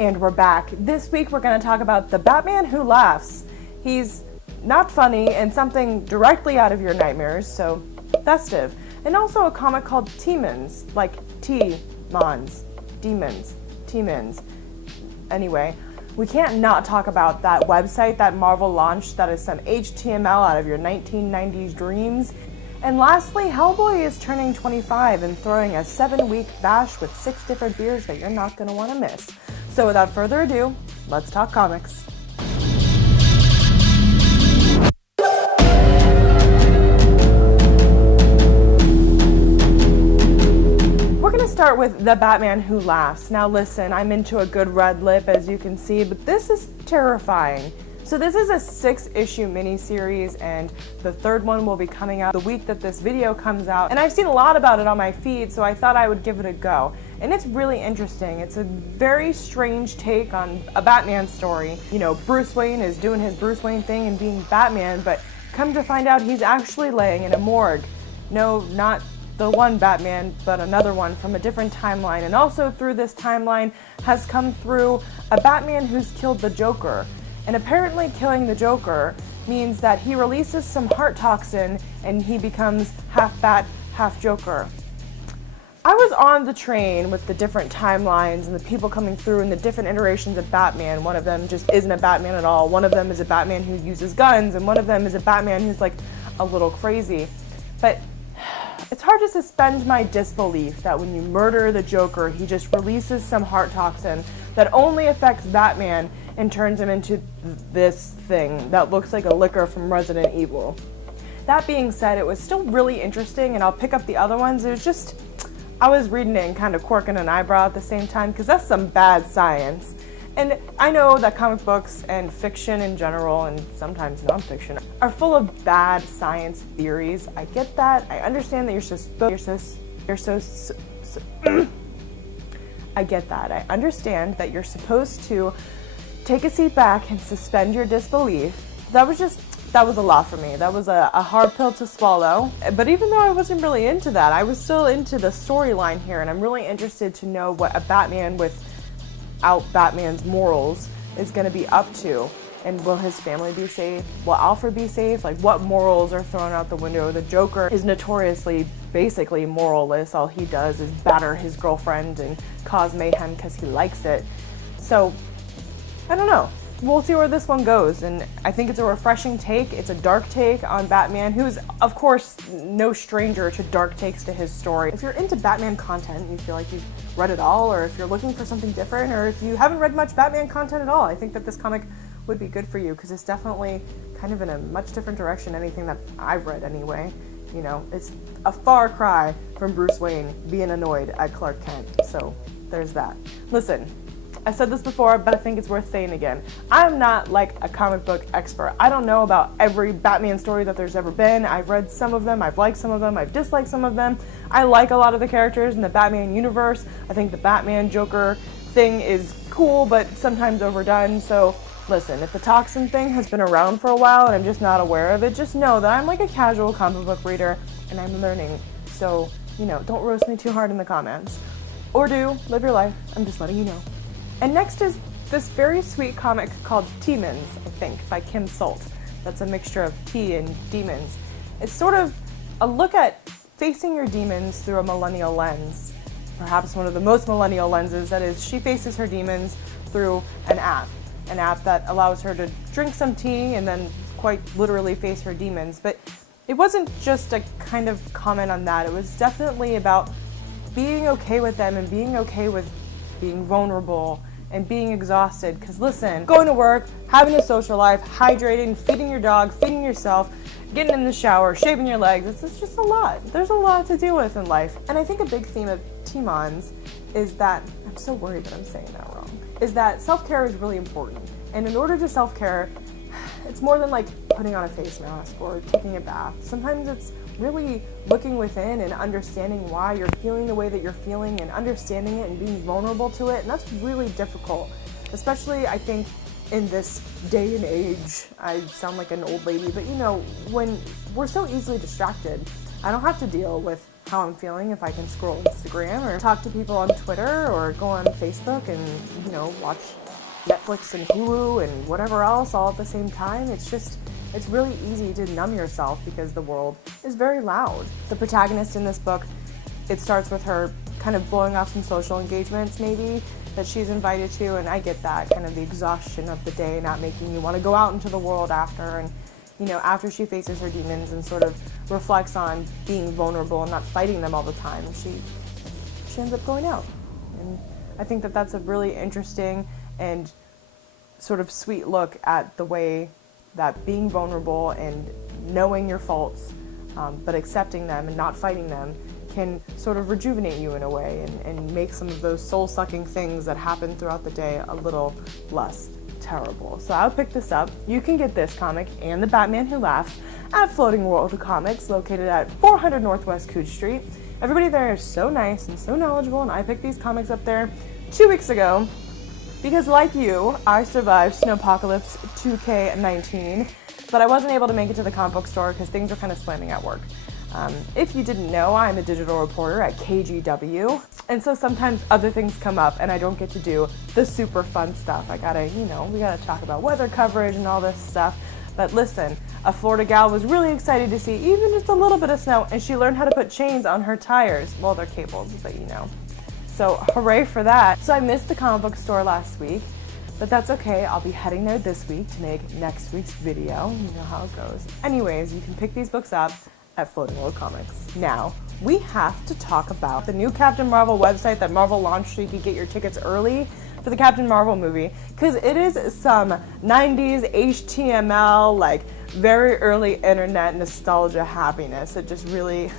And we're back. This week we're going to talk about the Batman who laughs. He's not funny and something directly out of your nightmares, so festive. And also a comic called Taemons, like Taemons, demons, Taemons. Anyway, we can't not talk about that website that Marvel launched that is some HTML out of your 1990s dreams. And lastly, Hellboy is turning 25 and throwing a 7-week bash with 6 different beers that you're not going to want to miss. So without further ado, let's talk comics. We're going to start with The Batman Who Laughs. Now listen, I'm into a good red lip as you can see, but this is terrifying. So this is a 6-issue miniseries, and the 3rd one will be coming out the week that this video comes out. And I've seen a lot about it on my feed, so I thought I would give it a go. And it's really interesting. It's a very strange take on a Batman story. You know, Bruce Wayne is doing his Bruce Wayne thing and being Batman, but come to find out he's actually laying in a morgue. No, not the one Batman, but another one from a different timeline. And also through this timeline has come through a Batman who's killed the Joker. And apparently killing the Joker means that he releases some heart toxin and he becomes half Bat, half Joker. I was on the train with the different timelines and the people coming through and the different iterations of Batman. One of them just isn't a Batman at all. One of them is a Batman who uses guns, and one of them is a Batman who's like a little crazy. But it's hard to suspend my disbelief that when you murder the Joker, he just releases some heart toxin that only affects Batman and turns him into this thing that looks like a liquor from Resident Evil. That being said, it was still really interesting, and I'll pick up the other ones. It was just, I was reading it and kind of quirking an eyebrow at the same time, because that's some bad science. And I know that comic books and fiction in general, and sometimes nonfiction, are full of bad science theories. I get that. I understand that I get that. I understand that you're supposed to take a seat back and suspend your disbelief. That was a lot for me. That was a hard pill to swallow. But even though I wasn't really into that, I was still into the storyline here, and I'm really interested to know what a Batman without Batman's morals is going to be up to. And will his family be safe? Will Alfred be safe? Like, what morals are thrown out the window? The Joker is notoriously basically moralless. All he does is batter his girlfriend and cause mayhem because he likes it. So, I don't know. We'll see where this one goes, and I think it's a refreshing take. It's a dark take on Batman, who's, of course, no stranger to dark takes to his story. If you're into Batman content, you feel like you've read it all, or if you're looking for something different, or if you haven't read much Batman content at all, I think that this comic would be good for you, because it's definitely kind of in a much different direction, anything that I've read anyway. You know, it's a far cry from Bruce Wayne being annoyed at Clark Kent, so there's that. Listen, I said this before, but I think it's worth saying again. I'm not like a comic book expert. I don't know about every Batman story that there's ever been. I've read some of them, I've liked some of them, I've disliked some of them. I like a lot of the characters in the Batman universe. I think the Batman Joker thing is cool, but sometimes overdone. So listen, if the toxin thing has been around for a while and I'm just not aware of it, just know that I'm like a casual comic book reader and I'm learning. So, you know, don't roast me too hard in the comments. Or do, live your life. I'm just letting you know. And next is this very sweet comic called Taemons, I think, by Kim Salt. That's a mixture of tea and demons. It's sort of a look at facing your demons through a millennial lens. Perhaps one of the most millennial lenses, that is, she faces her demons through an app that allows her to drink some tea and then quite literally face her demons. But it wasn't just a kind of comment on that. It was definitely about being okay with them and being okay with being vulnerable and being exhausted. Because listen, going to work, having a social life, hydrating, feeding your dog, feeding yourself, getting in the shower, shaving your legs, it's just a lot. There's a lot to deal with in life. And I think a big theme of Taemons is that, I'm so worried that I'm saying that wrong, is that self-care is really important. And in order to self-care, it's more than like putting on a face mask or taking a bath. Sometimes it's really looking within and understanding why you're feeling the way that you're feeling and understanding it and being vulnerable to it. And that's really difficult, especially I think in this day and age. I sound like an old lady, but you know, when we're so easily distracted, I don't have to deal with how I'm feeling if I can scroll Instagram or talk to people on Twitter or go on Facebook and, you know, watch Netflix and Hulu and whatever else all at the same time. It's really easy to numb yourself because the world is very loud. The protagonist in this book, it starts with her kind of blowing off some social engagements maybe that she's invited to, and I get that, kind of the exhaustion of the day not making you want to go out into the world after. And you know, after she faces her demons and sort of reflects on being vulnerable and not fighting them all the time, she ends up going out. And I think that that's a really interesting and sort of sweet look at the way that being vulnerable and knowing your faults, but accepting them and not fighting them, can sort of rejuvenate you in a way and make some of those soul-sucking things that happen throughout the day a little less terrible. So I'll pick this up. You can get this comic and The Batman Who Laughs at Floating World Comics, located at 400 Northwest Cooch Street. Everybody there is so nice and so knowledgeable, and I picked these comics up there 2 weeks ago because, like you, I survived Snowpocalypse 2K19, but I wasn't able to make it to the comic book store because things were kind of slamming at work. If you didn't know, I'm a digital reporter at KGW, and so sometimes other things come up and I don't get to do the super fun stuff. We gotta talk about weather coverage and all this stuff. But listen, a Florida gal was really excited to see even just a little bit of snow, and she learned how to put chains on her tires. Well, they're cables, but you know. So hooray for that. So I missed the comic book store last week, but that's okay. I'll be heading there this week to make next week's video. You know how it goes. Anyways, you can pick these books up at Floating World Comics. Now, we have to talk about the new Captain Marvel website that Marvel launched so you could get your tickets early for the Captain Marvel movie, because it is some 90s HTML, like very early internet nostalgia happiness. It just really,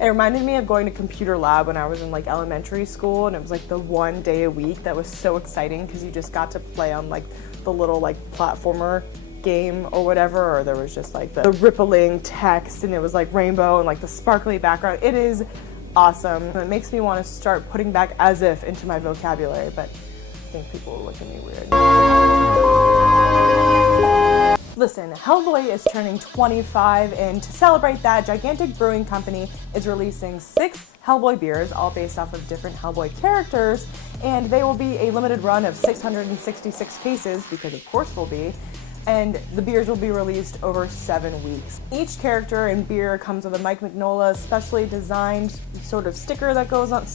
it reminded me of going to computer lab when I was in like elementary school, and it was like the one day a week that was so exciting because you just got to play on like the little like platformer game or whatever, or there was just like the rippling text and it was like rainbow and like the sparkly background. It is awesome. It makes me want to start putting back as if into my vocabulary, but I think people will look at me weird. Listen, Hellboy is turning 25, and to celebrate that, Gigantic Brewing Company is releasing 6 Hellboy beers, all based off of different Hellboy characters, and they will be a limited run of 666 cases, because of course they'll be, and the beers will be released over 7 weeks. Each character and beer comes with a Mike Mignola specially designed sort of sticker that goes on,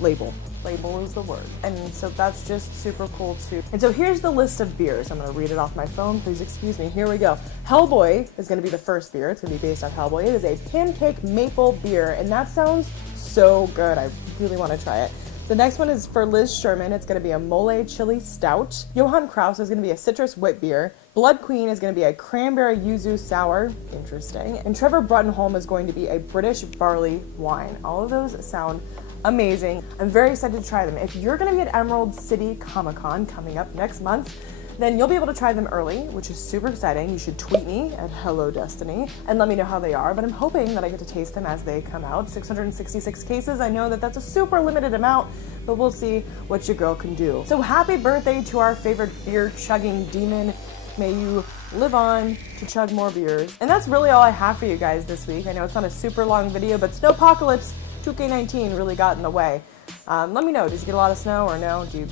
label. Label is the word. And so that's just super cool too. And so here's the list of beers. I'm gonna read it off my phone, please excuse me. Here we go. Hellboy is gonna be the first beer. It's gonna be based on Hellboy. It is a pancake maple beer, and that sounds so good. I really wanna try it. The next one is for Liz Sherman. It's going to be a mole chili stout. Johann Kraus is going to be a citrus wit beer. Blood Queen is going to be a cranberry yuzu sour. Interesting. And Trevor Bruttenholm is going to be a British barley wine. All of those sound amazing. I'm very excited to try them. If you're going to be at Emerald City Comic Con coming up next month, then you'll be able to try them early, which is super exciting. You should tweet me at Hello Destiny and let me know how they are, but I'm hoping that I get to taste them as they come out. 666 cases, I know that that's a super limited amount, but we'll see what your girl can do. So happy birthday to our favorite beer chugging demon. May you live on to chug more beers. And that's really all I have for you guys this week. I know it's not a super long video, but Snowpocalypse 2K19 really got in the way. Let me know, did you get a lot of snow or no? Did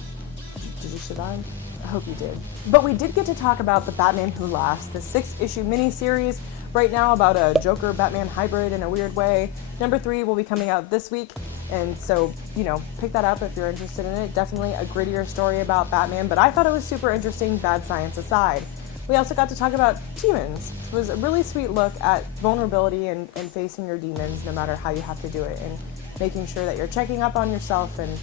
you survive? I hope you did. But we did get to talk about The Batman Who Laughs, the 6-issue miniseries right now about a Joker-Batman hybrid in a weird way. Number 3 will be coming out this week, and so, you know, pick that up if you're interested in it. Definitely a grittier story about Batman, but I thought it was super interesting, bad science aside. We also got to talk about Taemons, which was a really sweet look at vulnerability and facing your demons no matter how you have to do it, and making sure that you're checking up on yourself and,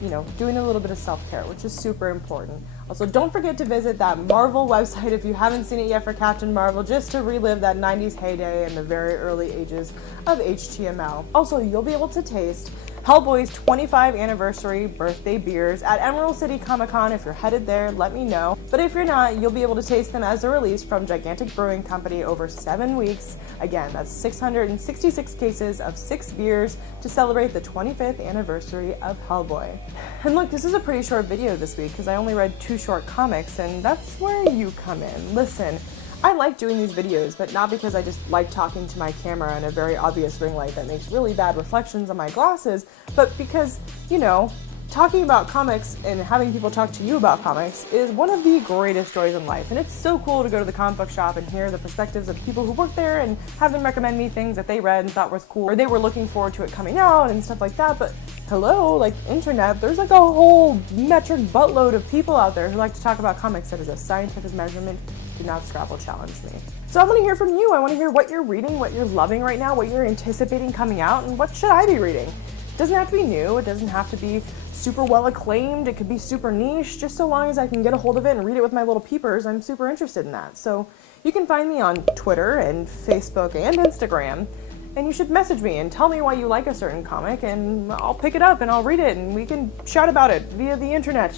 you know, doing a little bit of self-care, which is super important. Also, don't forget to visit that Marvel website if you haven't seen it yet for Captain Marvel, just to relive that 90s heyday and the very early ages of HTML. Also, you'll be able to taste Hellboy's 25 anniversary birthday beers at Emerald City Comic Con. If you're headed there, let me know. But if you're not, you'll be able to taste them as a release from Gigantic Brewing Company over 7 weeks. Again, that's 666 cases of 6 beers to celebrate the 25th anniversary of Hellboy. And look, this is a pretty short video this week because I only read 2 short comics, and that's where you come in. Listen, I like doing these videos, but not because I just like talking to my camera in a very obvious ring light that makes really bad reflections on my glasses, but because, you know, talking about comics and having people talk to you about comics is one of the greatest joys in life. And it's so cool to go to the comic book shop and hear the perspectives of people who work there and have them recommend me things that they read and thought was cool, or they were looking forward to it coming out and stuff like that. But hello, like internet, there's like a whole metric buttload of people out there who like to talk about comics that is a scientific measurement. Do not Scrabble challenge me. So I want to hear from you. I want to hear what you're reading, what you're loving right now, what you're anticipating coming out, and what should I be reading? It doesn't have to be new. It doesn't have to be super well acclaimed. It could be super niche. Just so long as I can get a hold of it and read it with my little peepers, I'm super interested in that. So you can find me on Twitter and Facebook and Instagram, and you should message me and tell me why you like a certain comic, and I'll pick it up and I'll read it and we can chat about it via the internet.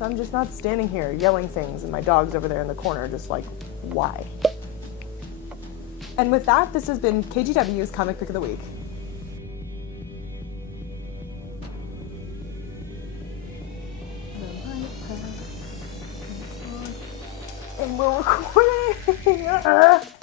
So I'm just not standing here yelling things and my dog's over there in the corner just like, why? And with that, this has been KGW's Comic Pick of the Week. And we're recording.